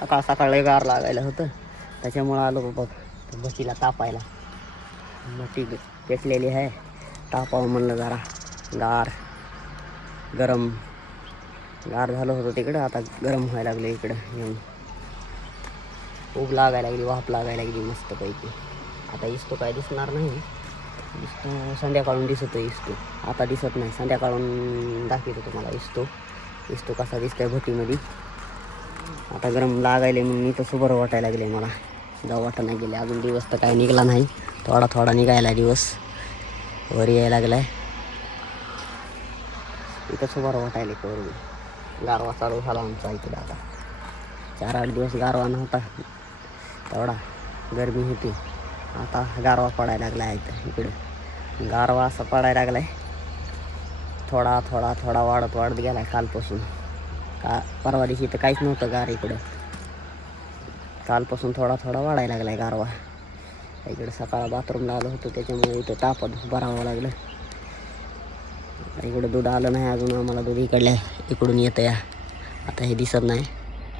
सकाळ सकाळ गार लागायला होतं. त्याच्यामुळं आलो बघ भटीला तापायला. भटी पेटलेली आहे. तापावं म्हणलं जरा. गार. गरम. गार झालं होतं तिकडं. आता गरम व्हायला लागलं इकडं येऊन. ऊब लागायला लागली वाफ लागायला लागली मस्तपैकी. आता इस्तो काय दिसणार नाही. इस्तो संध्याकाळून दिसतो इस्तो. आता दिसत नाही. संध्याकाळून दाखवतो तुम्हाला इस्तो. इस्तो कसा दिसतोय भटीमध्ये आता गरम लागायले म्हणून तर सुभर वाटायला लागले मला. जाऊ वाटायला नाही गेले. अजून दिवस तर काय निघाला नाही. थोडा थोडा निघायला दिवस. वर यायला लागलाय. इथं सुभर वाटायला कवर गारवा चालू झाला आमचा इकडे आता. चार आठ दिवस गारवा नव्हता. तेवढा गरमी होती. आता गारवा पडायला लागला आहे इथं इकडे. गारवा असा पडायला लागलाय. थोडा थोडा थोडा वाढत वाढत गेलाय कालपासून. का? परवा दिवशी तर काहीच नव्हतं गार इकडं. कालपासून थोडा थोडा वाढायला लागलाय गारवा. इकडं सकाळ बाथरूमला आलं होतं त्याच्यामुळे इथं तापत भरावं लागलं. इकडं दूध आलं नाही अजून आम्हाला दूध इकडल्या इकडून येतं या आता हे दिसत नाही.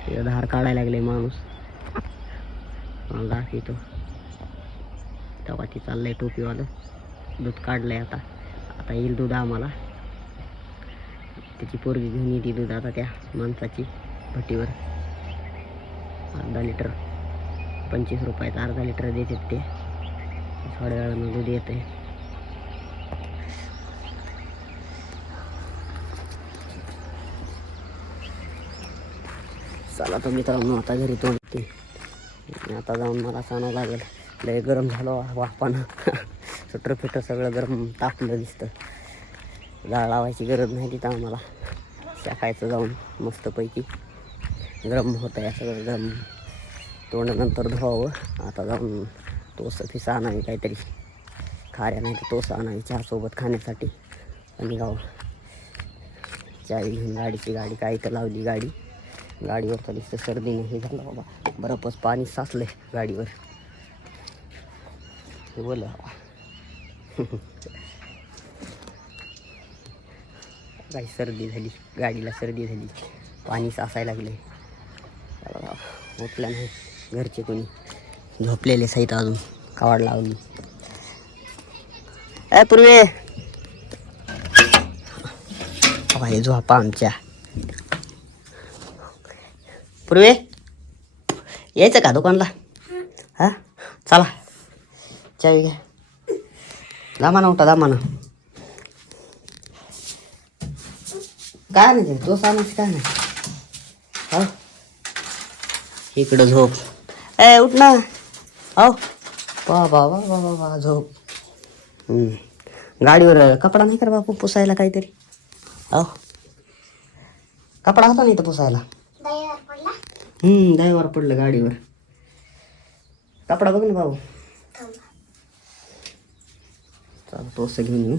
इकडं धार काढायला लागले माणूस. मला दाखवतो तेव्हा ती चाललंय टोपीवालं. दूध काढलंय आता. आता येईल दूध आम्हाला. त्याची पोरगी घेऊन येते दूध आता त्या माणसाची भट्टीवर. अर्धा लिटर पंचवीस रुपयाचा अर्धा लिटर देतात ते. थोड्या वेळानं दूध येते चला तर मित्रांनो आता घरी तोडते. आता जाऊन मला सांगावं लागेल लय गरम झालं वापानं सुटर फिटर सगळं गरम तापलं दिसतं. झाड लावायची गरज नाही तिथं आम्हाला. शाकायचं जाऊन मस्तपैकी. गरम होतं या सगळं गरम तोंडानंतर धुवावं. आता जाऊन तोस फिसा आणावी काहीतरी. खाऱ्या नाही तर तोस आणावी चहासोबत खाण्यासाठी. आणि गाव. चावी घेऊन गाडीची गाडी काय तर लावली गाडी. गाडीवर तर दिसतं सर्दीने हे झालं बाबा. बरंपच पाणी साचलंय गाडीवर. हे बाबा. काही सर्दी झाली? गाडीला सर्दी झाली. पाणी साचायला लागले उठलं नाही. घरचे कोणी? झोपलेले सहित अजून. कावाड लावली. ए पूर्वे! हे झोपा आमच्या. पूर्वे! यायचं का दुकानला? हा? चला. चावी घ्या. दामाना उठा दामाना. काय नाही ते सामाच काय नाही. हो इकडं झोप. ए उठ ना हो. वा वा वा वा वा वा झोप. हम्म. गाडीवर कपडा नाही कर बापू पुसायला काहीतरी. हो. कपडा होता नाही तर पुसायला. हम्म दहावर पडलं गाडीवर. कपडा बघ ना भाऊ. चाल तोस घेऊन येऊ.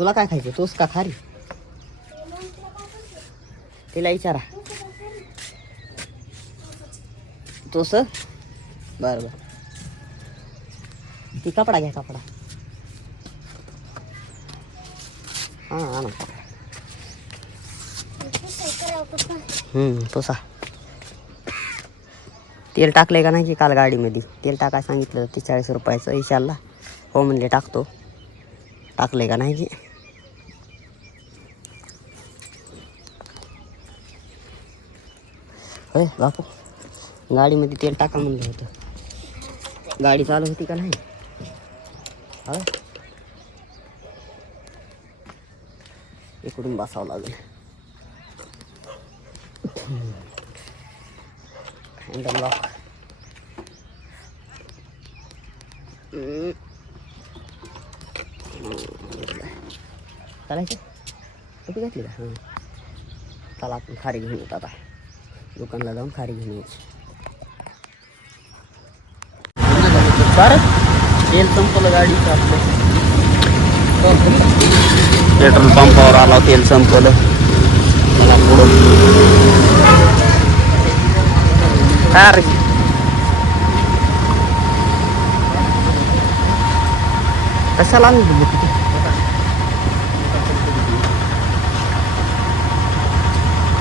तुला काय खायचं? तोच का खारी? तिला विचारा. तोस बरं बरं. ती कपडा घ्या कपडा. हां आणा तोसा तसा तेल टाकलंय का नाही की काल गाडीमध्ये? तेल टाकाय सांगितलं ते चाळीस रुपयाचं इशाला हो म्हणले टाकतो. टाकलंय का नाही की? होय बापू। गाडीमध्ये तेल टाका म्हणलं होतं गाडी चालू होती का नाही? हा? इकडून बसावं लागेल हँडल लॉक चालायचं कुठे घेतली का हां। चला आपण खारी घेऊन येतो आता दुकानला जाऊन खारी घेऊन यायची बरं तेल संपलं गाडीचं आपलं पेट्रोल पंपावर आला तेल संपलं मला पुढं काय रे कशाला आणली तुम्ही तिथे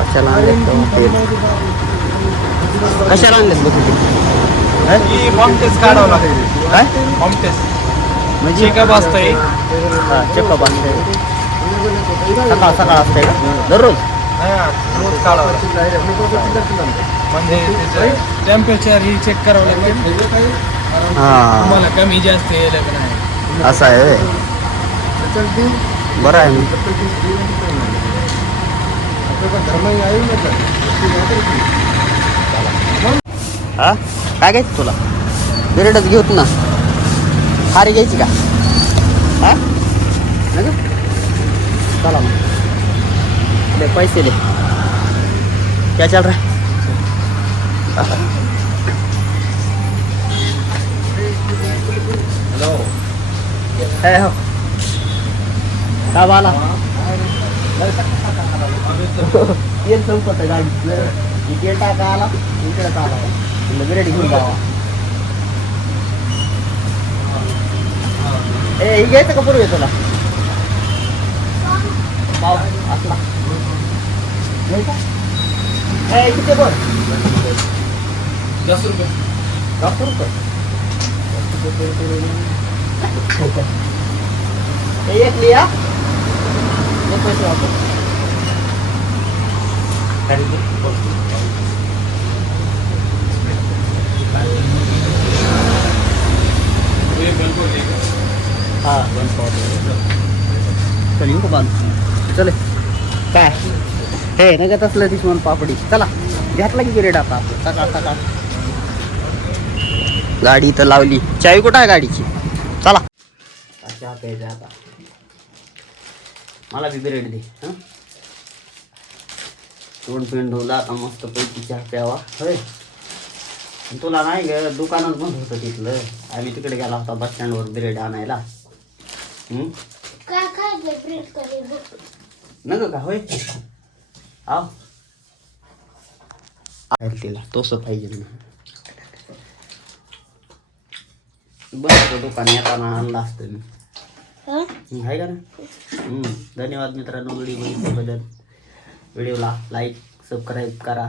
कशाला आणलेत कशाला बघ ही? बॉम्ब टेस्ट काढावं लागेल. काय? बॉम्ब टेस्ट म्हणजे चेकअप असतंय. हा चेकअप असते सकाळ सकाळ असते का? दररोज? हा, लागेल. म्हणजे टेम्परेचर ही चेक करावं लागेल. हा. तुम्हाला कमी जास्त येईल का नाही असं आहे. बरं आहे. हा? काय घ्यायचं तुला? बिरेडच घेऊत ना. खारी घ्यायची का? हा? चला मग. पैसे दे. क्या चल रहा है है. हो. का आला तेल संपत गाडीतलं इकडे टाका आला? इकडे टाका बिरेडी घेऊन जावा. ए ही घ्यायचं का पूर्वी तुला? पाव. असला. घ्यायचा? ए किती बोल. दस रुपये. दस रुपये. हे एक लिया. हे पैसे वापर हां चल येऊ का बांध चल काय हे नका तसलं म्हणून पापडी चला घातला की पिरियड आता आपलं सकाळ सकाळ गाडी तर लावली चावी कुठं आहे गाडीची चला चहा प्यायचा आता मला बी बिरेड दे हां तोंड पिंड आता मस्त पैकी चहा प्यावा. होय? तुला नाही ग दुकानच बंद होतं तिथलं. आम्ही तिकडे गेला होता बस स्टँडवर ब्रेड आणायला. नग का होय? आव. तिला तोस पाहिजे ना. बरं दुकान येताना आणलं असतं मी. आहे का ना? धन्यवाद मित्रांनो व्हिडिओ बघितल्याबद्दल. व्हिडिओला लाईक सबस्क्राईब करा.